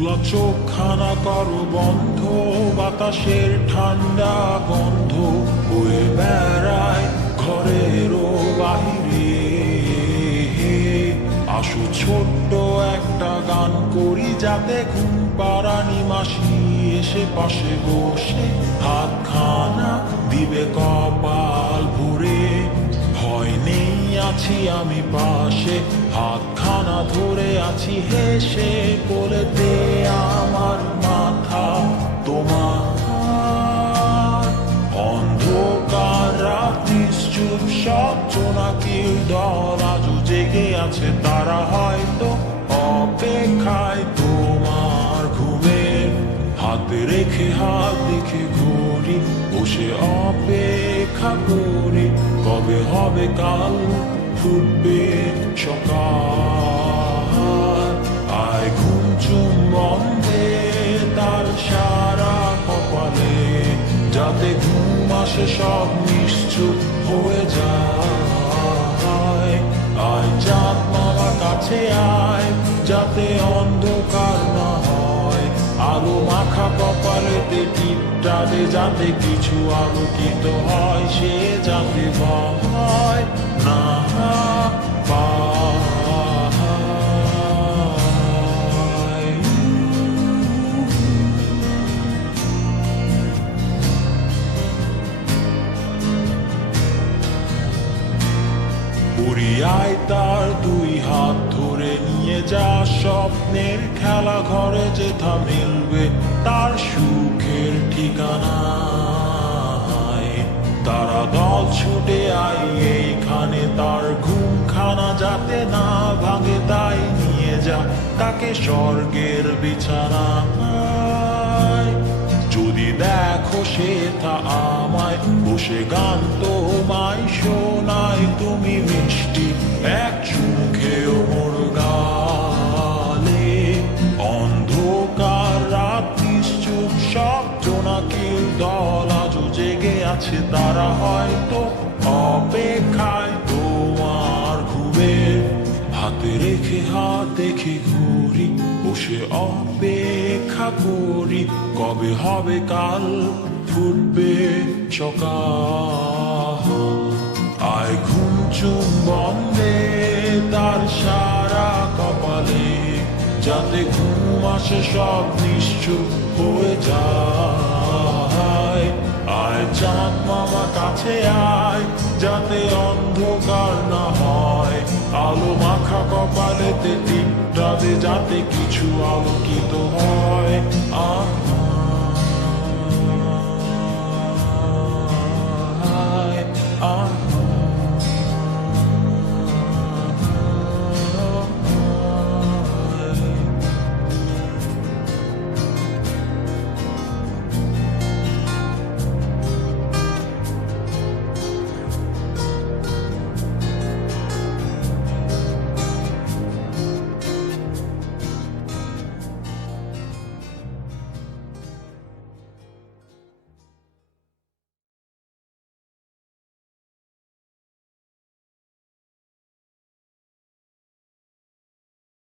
খোলা চোখখানা করো বন্ধ, বাতাসের ঠান্ডা গন্ধ বয়ে বেড়ায় ঘরেরও বাহিরে। আসো ছোট্ট একটা গান করি, যাতে ঘুম পাড়ানি মাসি এসে পাশে বসে হাতখানা দিবে কপাল ভরে। ভয় নেই, আছি আমি পাশে, হাতখানা ধরে আছি হেসে, বলে দে আমার মাথা তোমার। অন্ধকার রাত্রি চুপ, সব জোনাকির দল আজও জেগে আছে, তারা হয়তো অপেক্ষায় তোমার ঘুমের। হাতে রেখে হাত দেখে ঘড়ি, বসে অপেক্ষা করি, কবে হবে কাল ফুটবে সকাল। আয় ঘুম চুম বন্ধে তার সারা কপালে, যাতে ঘুম আসে সব নিশ্চুপ হয়ে যায়। আয় চাঁদ মামা কাছে আয়, যাতে অন্ধকার না হয়, আলো মাখা কপালেতে টিপটালে, যাতে কিছু আলোকিত হয়, সে যাতে ভয় না পায়। উড়িয়ায় তার দুই হাত ধরে নিয়ে যা, স্বপ্নের খেলা ঘরে যেথা মিলবে তার সুখের ঠিকানায়। তারা দল ছুটে আই এইখানে, তার ঘুমখানা যাতে না ভাঙে, তাই নিয়ে যা তাকে স্বর্গের বিছানায়। যদি দেখো সে তা আমায় বসে গান তোমায় শোনায়, তুমি মিষ্টি এক চুমুখেও মোর গালে। অন্ধকার রাত্রি চুপ, সব জোনাকির দল আজও জেগে আছে, তারা হয়তো অপেক্ষায় তোমার ঘুমের। হাতে রেখে হাত দেখে ঘুরি, বসে অপেক্ষা করি, কবে হবে কাল ফুটবে সকাল। আয় ঘুম চুম বন্ধে তার সারা কপালে, যাতে ঘুম আসে সব নিশ্চুপ হয়ে যায়। আয় চাঁদ মামা কাছে আয়, যাতে অন্ধকার না হয়, আলো মাখা কপালেতে টিপটাতে, যাতে কিছু আলোকিত হয়। আয়